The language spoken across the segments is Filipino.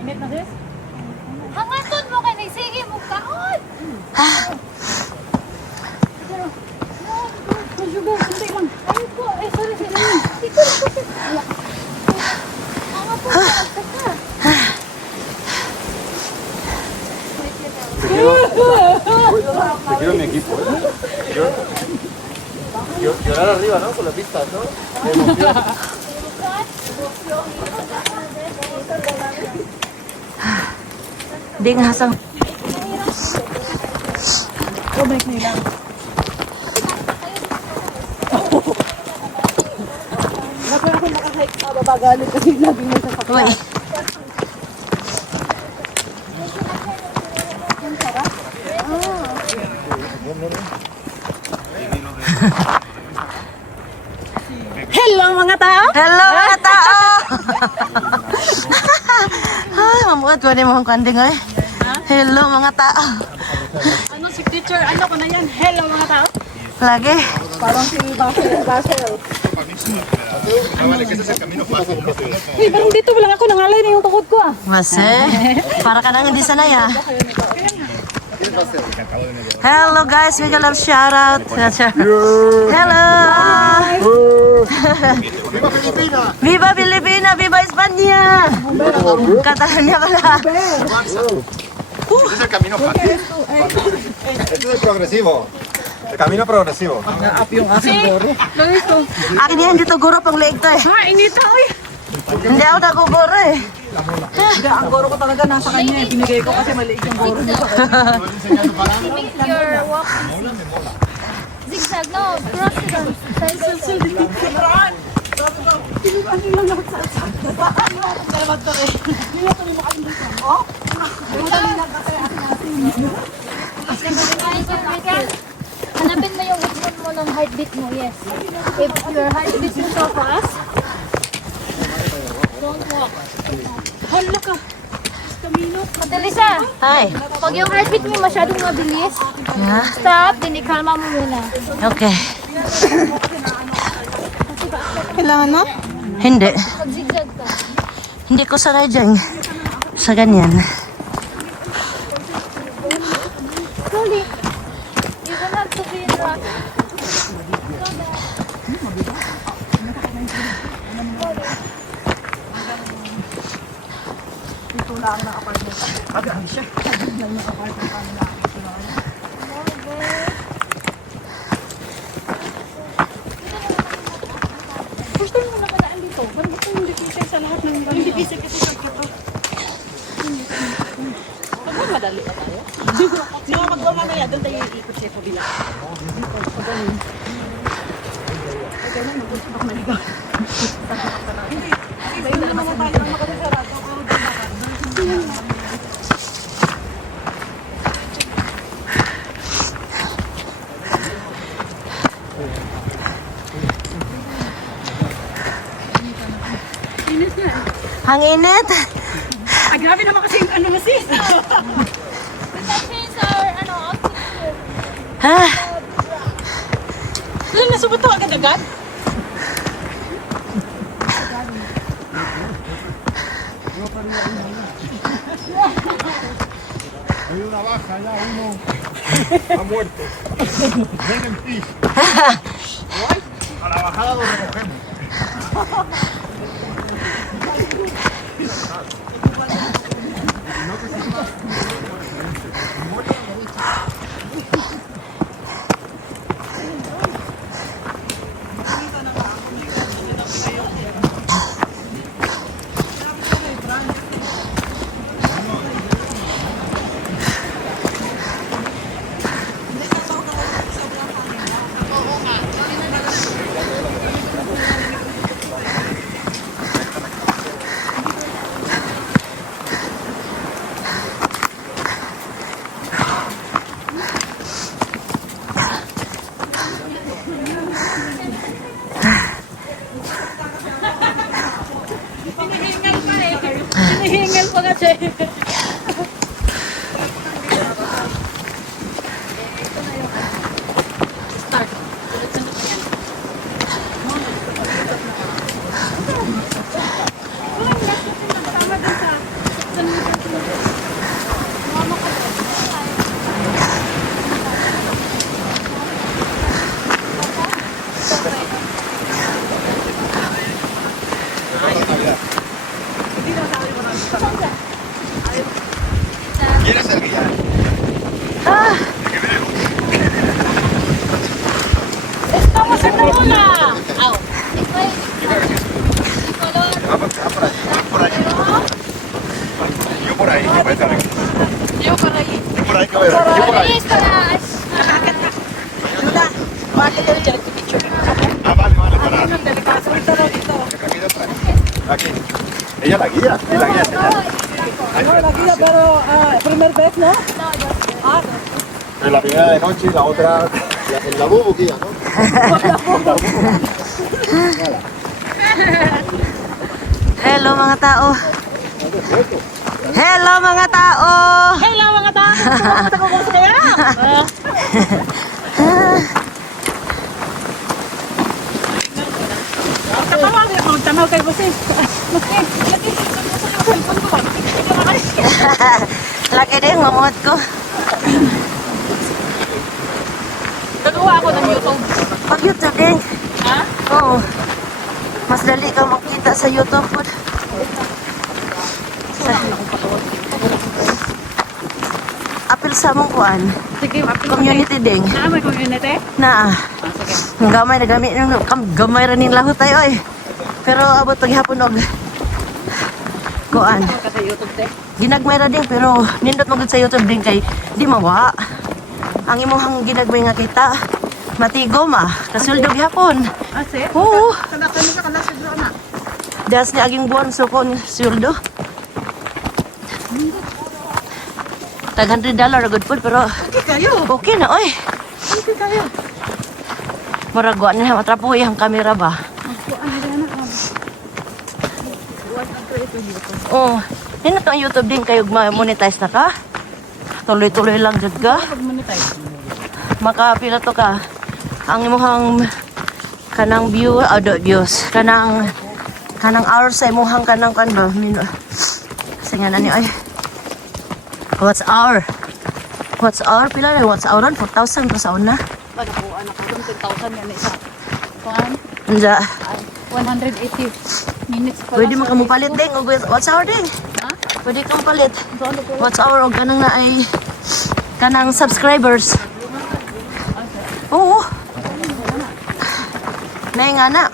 Init na sis? Hangaton mo kay nagsige mo kaon. Ay po, ay sorry. Te quiero en mi equipo. Llorar arriba, ¿no? Con las pistas, ¿no? De emoción. Ding hasang. Balik na lang. Bakit ako nakahike sa babagalit kasi laging nagsasakyan. Uy. Hello mga tao! Hello mga tao! Ay, mamuhat ko mo ang kanding ay. Hello mga tao. Ano signature? Ano ko na yan? Hello mga tao! Lagi. Parang si Basel. Uy, parang dito lang ako nangalay na yung tukod ko ah. Mas para ka nang hindi sanay ah. Hello guys, we love shout out. Hello. Viva Filipina, viva España. Katanya pala. Este es el camino fácil. Este es el progresivo. El camino progresivo. Up yung aking goro. Ganito. Akin yan dito guro pang leeg to eh. Ha, inita oy. Hindi ako naguguro eh. Hindi, ang goro ko talaga nasa kanya. Binigay ko kasi maliit yung goro niya sa kanya. Your walk zigzag, no, cross. Hanapin mo yung ritmo mo ng heartbeat mo, yes. If your heartbeat is so fast, don't walk. Hala ka. Madali siya. Hi. Pag yung heartbeat mo masyadong mabilis, Yeah. stop, then ikalma mo muna. Okay. Kailangan mo? Hindi. Pag zigzag ka. Hindi ko sanay dyan. Sa ganyan. Slowly. You don't have to be in rush. First time ko nakalaan dito. Ba't ito yung difícil sa lahat ng yung difícil kasi sa kito? Pag madali pa tayo? No, pag mamaya, doon tayo iikot siya po bila. Ang init. Ay, grabe naman kasi yung ano na sis. Change our outfit. Ha? Alam na, subot to agad-agad. Hay una baja ya, uno ha muerto. Ven en pis. A la bajada lo recogemos. Hinihingal pa nga siya. Start. muna. Aw. Por allí. Yo por ahí, que parece algo. Yo por ahí. Yo por ahí, que voy a dar. Yo por ahí. Ah, vale, vale, para. Aquí. Ella la guía. Y la guía señala. Pero primer vez, ¿no? La primera de noche y la otra en la bubu guía, ¿no? Hello mga tao. Hello mga tao. Hello mga tao. Kumusta ko kaya? Tanaw kay boss. Laki din mamot ko. Nagawa ako ng YouTube. Pag YouTube din. Ha? Oo. Mas dali ka makita sa YouTube po. Apil sa mong kuan. Sige, Community ding. May community? Na. Ang gamay na gamit nung gamay rin yung lahot tayo eh. Pero abot paghapon og kuan. Ka sa YouTube te. Ginagmay ra din pero nindot magud sa YouTube din kay di mawa. Ang imong ginagmay nga kita matigom kasuldo gihapon. Ase? Oo. Kada kami ka kana siguro na. Das ni aging buwan so kon suldo. Tag $100 agud pud pero Okay kayo. okay na oy. Okay kayo. Maragwa na matrapo ang kamera ba. Oh, nindot ang YouTube din kayo ma-monetize na ka. Tuloy-tuloy lang jud ka. Pag-monetize. Makapila to ka. Ang imong kanang views kanang hours sa imong kanang kan ba singa na ni ay what's hour pila na what's hour 4,000 pa sa una Baga po anak ko 10,000 yan isa. Kuan nja 180 minutes pa. pwede man kamo palit ding og what's hour ding Ha? pwede kang palit what's hour og kanang na ay kanang subscribers oo nay nga na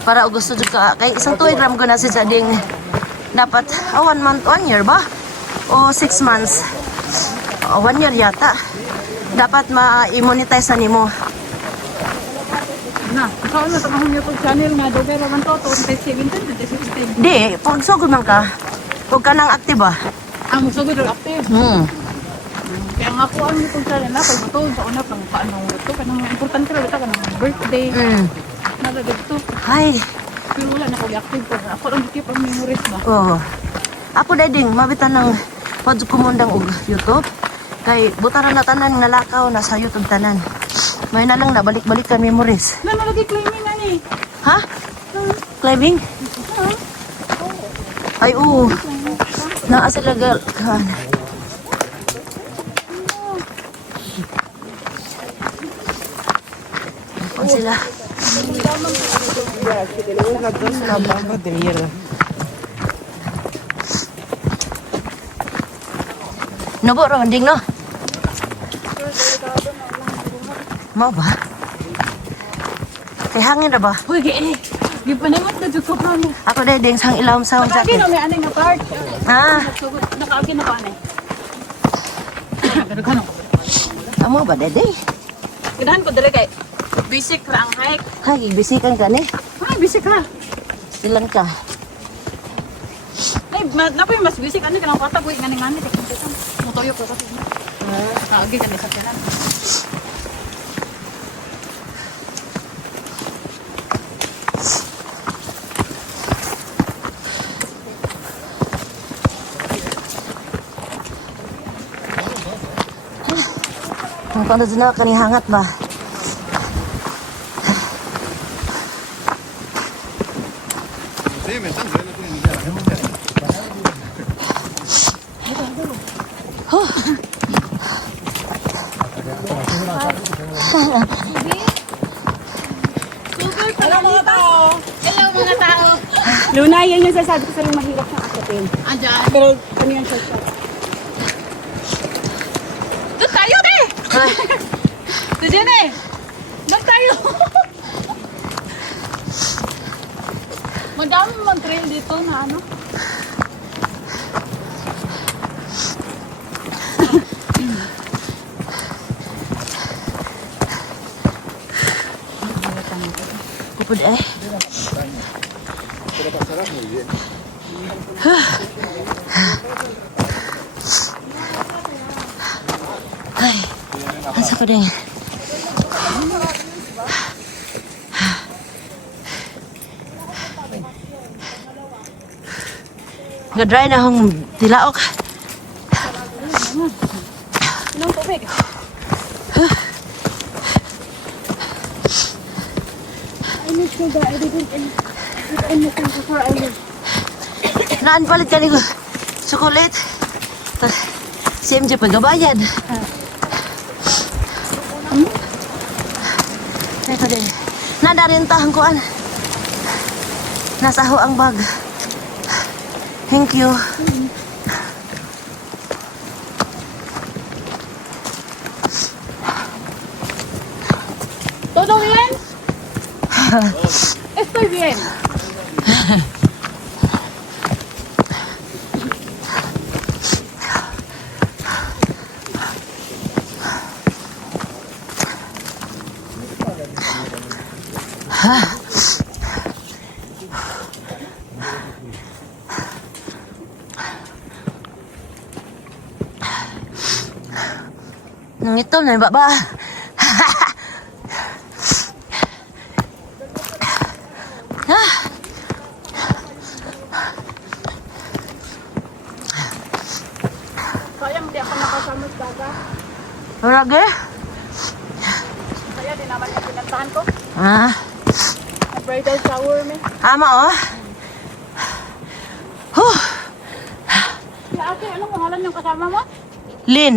para og gusto jud ka kay isang tuig ram ko na si ding dapat 1 month 1 year ba o 6 months o 1 year yata dapat ma-monetize na nimo Na, ikaw na tanahon niyo pag channel nga do pero man to 2017 2016. di pag sugod man ka ug kanang active ba Ang sugod og active. Kaya nga po ang itong channel na pag ito sa una pang paano ito kanang importante ra ito kanang birthday. Nalagad to. ay Pero wala na ko active ko. Ako lang keep ang memories ba. oh ako dading mabitan ng pod kumundang og YouTube kay butaran na tanan nalakaw na sa YouTube tanan may na lang nabalik-balik ka memories Na nalagay claiming na ni. ha climbing ay oo naa sila kan Kung sila Nobo ra man ding no. Mau ba? Kay hangin ra ba? Hoy gi eh. Di pa nimot na jud ko plan. Ako dai ding sang ilawom sound Pagagi jacket. no may aning nga part. Ah, Sugod nakaagi na pa ani. Pero kano? amo ba dai? Ganahan ko dili kay basic ra ang hike. Hagi bisikan ka ni. Ay basic ra. Ilang ka? Ay napoy mas basic ani kanang kwarta buhi ngani ngani kay kumpitan. Motoyo ko kasi. Kaagi kan sa tanan. Ang kanda na kanihangat ba? Sí, me están trayendo una idea. Hello mga tao. Hello mga tao. Luna, yan yung sasabi ko sa'yo mahirap siyang akitin. Andiyan. Pero ano yan siya? Doon tayo, te! Doon eh! Doon tayo! Madami mag-trail dito na ano. Kupod eh. Te lo pasarás muy bien. Ay, asa ko din. Ga-dry na akong tilaok. Anong tubig? I need sugar. I didn't eat anything before I leave. Naan palit ka ni ko. Chocolate. Si MJ pagabayad. Teka din. Nadarin tahang kuan. Nasa ho ang bag. Thank you. ¿Todo bien? Estoy bien. Nangitom na yung baba. Sayang di ako nakasama sa dagat. Lagi? Kaya di naman yung pinantahan ko. Ah, Na bridal shower me. ama oh. Si ate, anong pangalan yung kasama mo? Lin.